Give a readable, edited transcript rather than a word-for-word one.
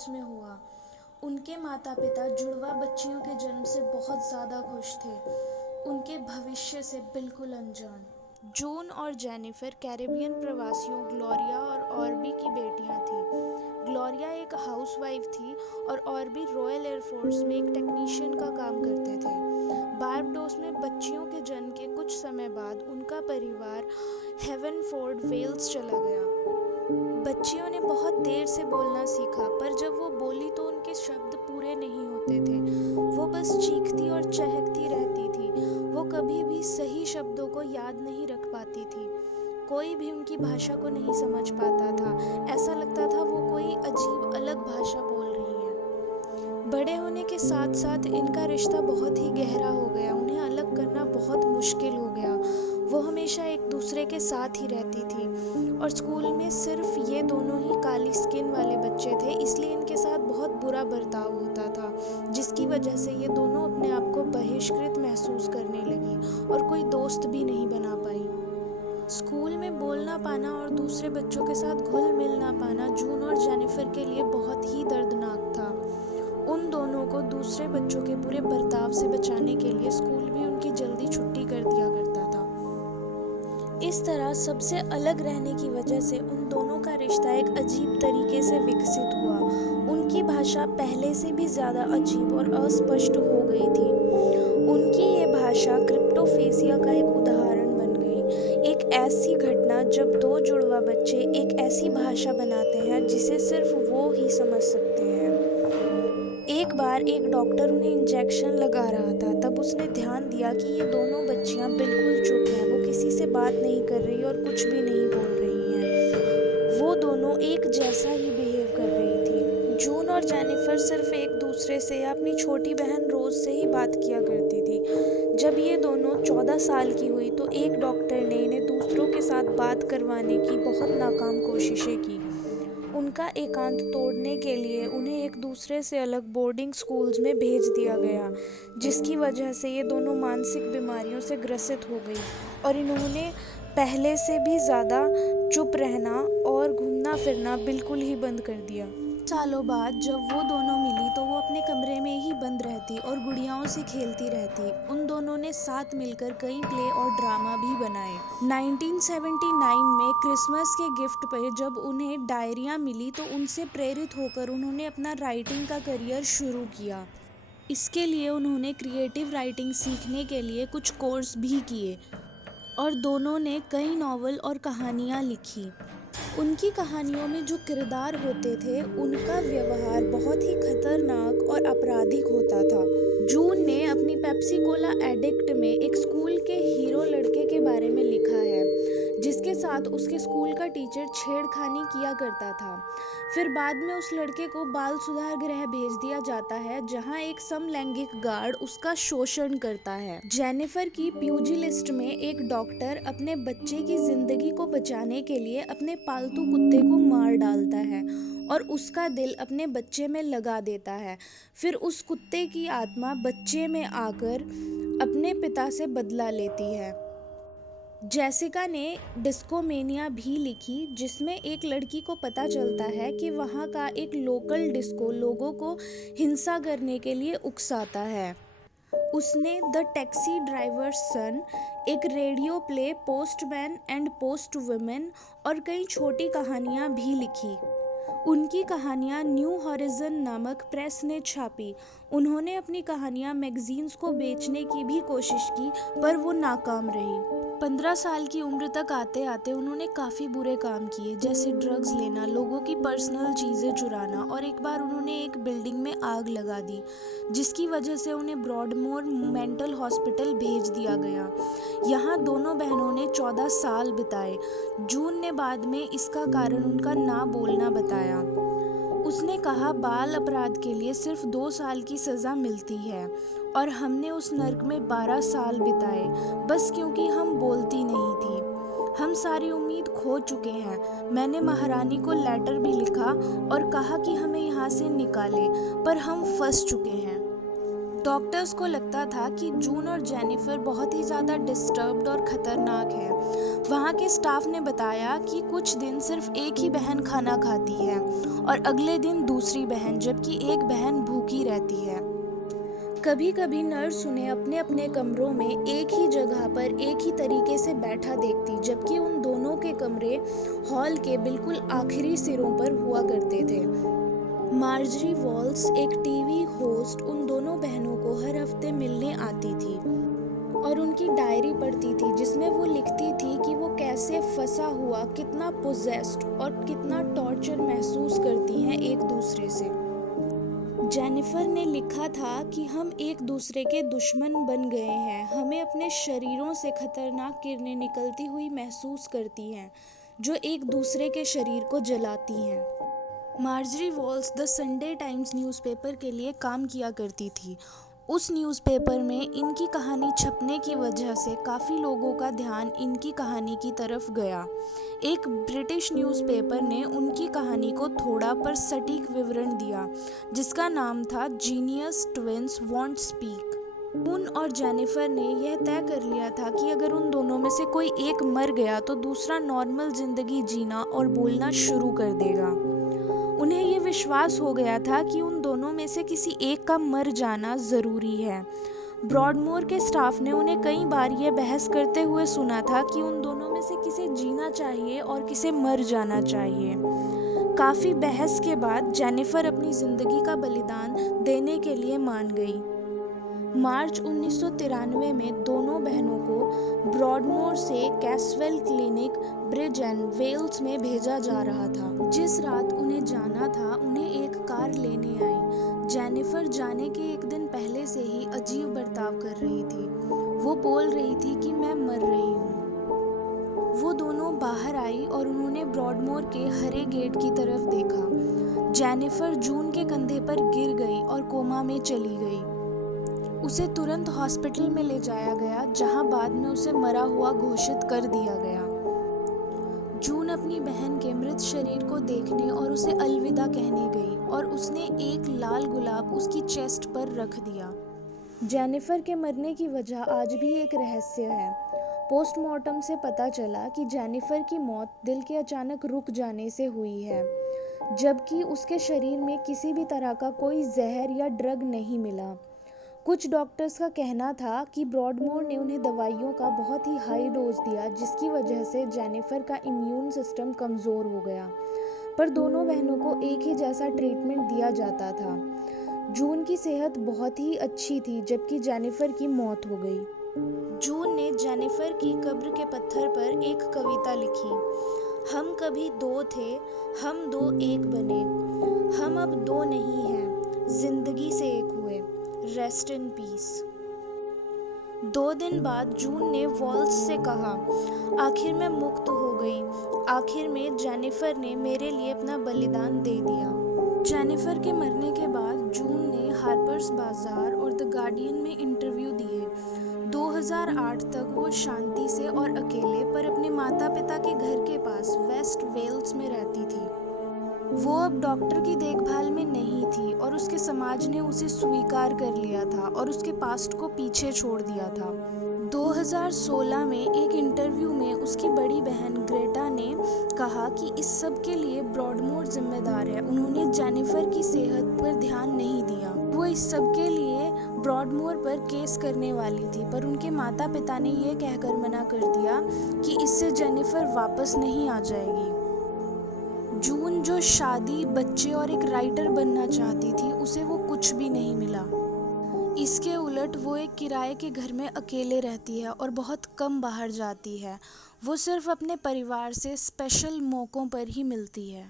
Barbados में हुआ। उनके माता पिता जुड़वा बच्चियों के जन्म से बहुत ज़्यादा खुश थे, उनके भविष्य से बिल्कुल अनजान। जून और जेनिफर कैरेबियन प्रवासियों ग्लोरिया और ऑर्बी की बेटियां थीं। ग्लोरिया एक हाउसवाइफ थी और ऑर्बी रॉयल एयरफोर्स में एक टेक्नीशियन का काम करते थे। बारबडोस में बच्चियों के जन्म के कुछ समय बाद उनका परिवार हेवनफोर्ड, वेल्स चला गया। बच्चियों ने बहुत देर से बोलना सीखा, पर जब वो बोली तो उनके शब्द पूरे नहीं होते थे। वो बस चीखती और चहकती रहती थी। वो कभी भी सही शब्दों को याद नहीं रख पाती थी। कोई भी उनकी भाषा को नहीं समझ पाता था। ऐसा लगता था वो कोई अजीब अलग भाषा बोल रही हैं। बड़े होने के साथ साथ इनका रिश्ता बहुत ही गहरा हो गया। उन्हें अलग करना बहुत मुश्किल हो गया। वो हमेशा एक दूसरे के साथ ही रहती थी और स्कूल में सिर्फ ये दोनों ही काली स्किन वाले बच्चे थे, इसलिए इनके साथ बहुत बुरा बर्ताव होता था, जिसकी वजह से ये दोनों अपने आप को बहिष्कृत महसूस करने लगी और कोई दोस्त भी नहीं बना पाई। स्कूल में बोल ना पाना और दूसरे बच्चों के साथ घुल मिल ना पाना जून और जेनिफर के लिए बहुत ही दर्दनाक था। उन दोनों को दूसरे बच्चों के बुरे बर्ताव से बचाने के लिए स्कूल भी उनकी जल्दी छुट्टी कर दिया करता था। इस तरह सबसे अलग रहने की वजह से उन दोनों का रिश्ता एक अजीब तरीके से विकसित हुआ। उनकी भाषा पहले से भी ज़्यादा अजीब और अस्पष्ट हो गई थी। उनकी ये भाषा क्रिप्टोफेसिया का एक उदाहरण बन गई। एक ऐसी घटना जब दो जुड़वा बच्चे एक ऐसी भाषा बनाते हैं जिसे सिर्फ वो ही समझ सकते हैं। एक बार एक डॉक्टर उन्हें इंजेक्शन लगा रहा था, तब उसने ध्यान दिया कि ये दोनों बच्चियां बिल्कुल चुप हैं। वो किसी से बात नहीं कर रही और कुछ भी नहीं बोल रही हैं। वो दोनों एक जैसा ही बिहेव कर रही थी। जून और जेनिफर सिर्फ एक दूसरे से या अपनी छोटी बहन रोज से ही बात किया करती थी। जब ये दोनों 14 साल की हुई तो एक डॉक्टर ने इन्हें दूसरों के साथ बात करवाने की बहुत नाकाम कोशिशें की। उनका एकांत तोड़ने के लिए उन्हें एक दूसरे से अलग बोर्डिंग स्कूल्स में भेज दिया गया, जिसकी वजह से ये दोनों मानसिक बीमारियों से ग्रसित हो गई और इन्होंने पहले से भी ज़्यादा चुप रहना और घूमना फिरना बिल्कुल ही बंद कर दिया। सालों बाद जब वो दोनों मिली तो वो अपने कमरे में ही बंद रहती और गुड़ियाओं से खेलती रहती। उन दोनों ने साथ मिलकर कई प्ले और ड्रामा भी बनाए। 1979 में क्रिसमस के गिफ्ट पे जब उन्हें डायरियाँ मिली तो उनसे प्रेरित होकर उन्होंने अपना राइटिंग का करियर शुरू किया। इसके लिए उन्होंने क्रिएटिव राइटिंग सीखने के लिए कुछ कोर्स भी किए और दोनों ने कई नॉवल और कहानियाँ लिखी। उनकी कहानियों में जो किरदार होते थे उनका व्यवहार बहुत ही खतरनाक और आपराधिक होता था। जून ने अपनी पेप्सी कोला एडिक्ट में एक स्कूल के हीरो लड़के के बारे में लिखा है, जिसके साथ उसके स्कूल का टीचर छेड़खानी किया करता था। फिर बाद में उस लड़के को बाल सुधार गृह भेज दिया जाता है, जहां एक समलैंगिक गार्ड उसका शोषण करता है। जेनिफर की प्यूजिलिस्ट में एक डॉक्टर अपने बच्चे की जिंदगी को बचाने के लिए अपने पालतू कुत्ते को मार डालता है और उसका दिल अपने बच्चे में लगा देता है। फिर उस कुत्ते की आत्मा बच्चे में आकर अपने पिता से बदला लेती है। जेसिका ने डिस्कोमेनिया भी लिखी, जिसमें एक लड़की को पता चलता है कि वहाँ का एक लोकल डिस्को लोगों को हिंसा करने के लिए उकसाता है। उसने द टैक्सी ड्राइवर्स सन, एक radio play postman and post women और कई छोटी कहानियाँ भी लिखी। उनकी कहानियाँ न्यू हॉरिज़न नामक प्रेस ने छापी। उन्होंने अपनी कहानियाँ मैगजीन्स को बेचने की भी कोशिश की, पर वो नाकाम रही। 15 साल की उम्र तक आते आते उन्होंने काफ़ी बुरे काम किए, जैसे ड्रग्स लेना, लोगों की पर्सनल चीज़ें चुराना, और एक बार उन्होंने एक बिल्डिंग में आग लगा दी, जिसकी वजह से उन्हें ब्रॉडमोर मेंटल हॉस्पिटल भेज दिया गया। यहाँ दोनों बहनों ने 14 साल बिताए। जून ने बाद में इसका कारण उनका ना बोलना बताया। उसने कहा, बाल अपराध के लिए सिर्फ 2 साल की सज़ा मिलती है और हमने उस नर्क में 12 साल बिताए, बस क्योंकि हम बोलती नहीं थी। हम सारी उम्मीद खो चुके हैं। मैंने महारानी को लेटर भी लिखा और कहा कि हमें यहाँ से निकाले, पर हम फंस चुके हैं। डॉक्टर्स को लगता था कि जून और जेनिफर बहुत ही ज़्यादा डिस्टर्ब्ड और ख़तरनाक है। वहाँ के स्टाफ ने बताया कि कुछ दिन सिर्फ एक ही बहन खाना खाती है और अगले दिन दूसरी बहन, जबकि एक बहन भूखी रहती है। कभी कभी नर्स उन्हें अपने अपने कमरों में एक ही जगह पर एक ही तरीके से बैठा देखती, जबकि उन दोनों के कमरे हॉल के बिल्कुल आखिरी सिरों पर हुआ करते थे। मार्जरी वॉल्स, एक टीवी होस्ट, उन दोनों बहनों को हर हफ्ते मिलने आती थी और उनकी डायरी पढ़ती थी, जिसमें वो लिखती थी कि वो कैसे फंसा हुआ, कितना पोजेस्ड और कितना टॉर्चर महसूस करती हैं एक दूसरे से। जेनिफर ने लिखा था कि हम एक दूसरे के दुश्मन बन गए हैं, हमें अपने शरीरों से खतरनाक किरणें निकलती हुई महसूस करती हैं जो एक दूसरे के शरीर को जलाती हैं। Marjorie walls the Sunday times newspaper के लिए काम किया करती थी। उस न्यूज़पेपर में इनकी कहानी छपने की वजह से काफ़ी लोगों का ध्यान इनकी कहानी की तरफ गया। एक ब्रिटिश न्यूज़पेपर ने उनकी कहानी को थोड़ा पर सटीक विवरण दिया, जिसका नाम था जीनियस ट्विंस वॉन्ट स्पीक। जून और जेनिफर ने यह तय कर लिया था कि अगर उन दोनों में से कोई एक मर गया तो दूसरा नॉर्मल जिंदगी जीना और बोलना शुरू कर देगा। उन्हें ये विश्वास हो गया था कि उन दोनों में से किसी एक का मर जाना ज़रूरी है। ब्रॉडमोर के स्टाफ ने उन्हें कई बार ये बहस करते हुए सुना था कि उन दोनों में से किसे जीना चाहिए और किसे मर जाना चाहिए। काफ़ी बहस के बाद जेनिफर अपनी ज़िंदगी का बलिदान देने के लिए मान गई। मार्च 1993 में दोनों बहनों को ब्रॉडमोर से कैसवेल क्लिनिक, ब्रिजन, वेल्स में भेजा जा रहा था। जिस रात उन्हें जाना था, उन्हें एक कार लेने आई। जेनिफर जाने के एक दिन पहले से ही अजीब बर्ताव कर रही थी। वो बोल रही थी कि मैं मर रही हूँ। वो दोनों बाहर आई और उन्होंने ब्रॉडमोर के हरे गेट की तरफ देखा। जेनिफर जून के कंधे पर गिर गई और कोमा में चली गई। उसे तुरंत हॉस्पिटल में ले जाया गया, जहां बाद में उसे मरा हुआ घोषित कर दिया गया। जून अपनी बहन के मृत शरीर को देखने और उसे अलविदा कहने गई और उसने एक लाल गुलाब उसकी चेस्ट पर रख दिया। जेनिफर के मरने की वजह आज भी एक रहस्य है। पोस्टमार्टम से पता चला कि जेनिफर की मौत दिल के अचानक रुक जाने से हुई है, जबकि उसके शरीर में किसी भी तरह का कोई जहर या ड्रग नहीं मिला। कुछ डॉक्टर्स का कहना था कि ब्रॉडमोर ने उन्हें दवाइयों का बहुत ही हाई डोज दिया, जिसकी वजह से जेनिफर का इम्यून सिस्टम कमज़ोर हो गया। पर दोनों बहनों को एक ही जैसा ट्रीटमेंट दिया जाता था। जून की सेहत बहुत ही अच्छी थी, जबकि जेनिफर की मौत हो गई। जून ने जेनिफर की कब्र के पत्थर पर एक कविता लिखी। हम कभी दो थे, हम दो एक बने, हम अब दो नहीं हैं, जिंदगी से एक हुए, रेस्ट इन पीस। 2 दिन बाद जून ने वॉल्स से कहा, आखिर मैं मुक्त हो गई। आखिर में जेनिफर ने मेरे लिए अपना बलिदान दे दिया। जेनिफर के मरने के बाद जून ने हार्पर्स बाजार और द गार्डियन में इंटरव्यू दिए। 2008 तक वो शांति से और अकेले पर अपने माता पिता के घर के पास वेस्ट वेल्स में रहती थी। वो अब डॉक्टर की देखभाल में नहीं थी और उसके समाज ने उसे स्वीकार कर लिया था और उसके पास्ट को पीछे छोड़ दिया था। 2016 में एक इंटरव्यू में उसकी बड़ी बहन ग्रेटा ने कहा कि इस सब के लिए ब्रॉडमोर जिम्मेदार है। उन्होंने जेनिफर की सेहत पर ध्यान नहीं दिया। वो इस सब के लिए ब्रॉडमोर पर केस करने वाली थी, पर उनके माता पिता ने ये कहकर मना कर दिया कि इससे जेनिफर वापस नहीं आ जाएगी। जून जो शादी, बच्चे और एक राइटर बनना चाहती थी, उसे वो कुछ भी नहीं मिला। इसके उलट वो एक किराए के घर में अकेले रहती है और बहुत कम बाहर जाती है। वो सिर्फ अपने परिवार से स्पेशल मौक़ों पर ही मिलती है।